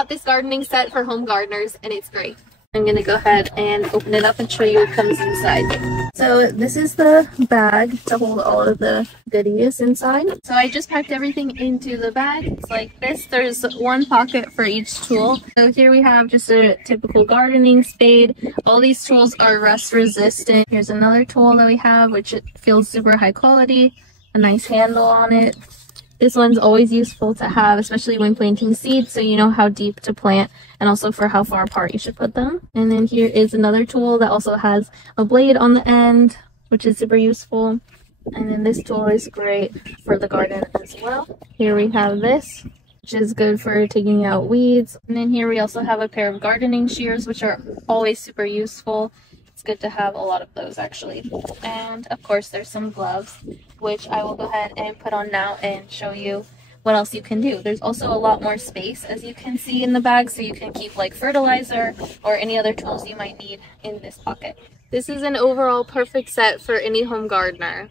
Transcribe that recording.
got this gardening set for home gardeners and it's great. I'm gonna go ahead and open it up and show you what comes inside. So this is the bag to hold all of the goodies inside. So I just packed everything into the bag. It's like this. There's one pocket for each tool. So here we have just a typical gardening spade. All these tools are rust resistant. Here's another tool that we have, which it feels super high quality. A nice handle on it. This one's always useful to have, especially when planting seeds, so you know how deep to plant and also for how far apart you should put them. And then here is another tool that also has a blade on the end, which is super useful. And then this tool is great for the garden as well. Here we have this, which is good for taking out weeds. And then here we also have a pair of gardening shears, which are always super useful. It's good to have a lot of those actually. And of course there's some gloves, which I will go ahead and put on now and show you what else you can do. There's also a lot more space, as you can see in the bag, so you can keep like fertilizer or any other tools you might need in this pocket. This is an overall perfect set for any home gardener.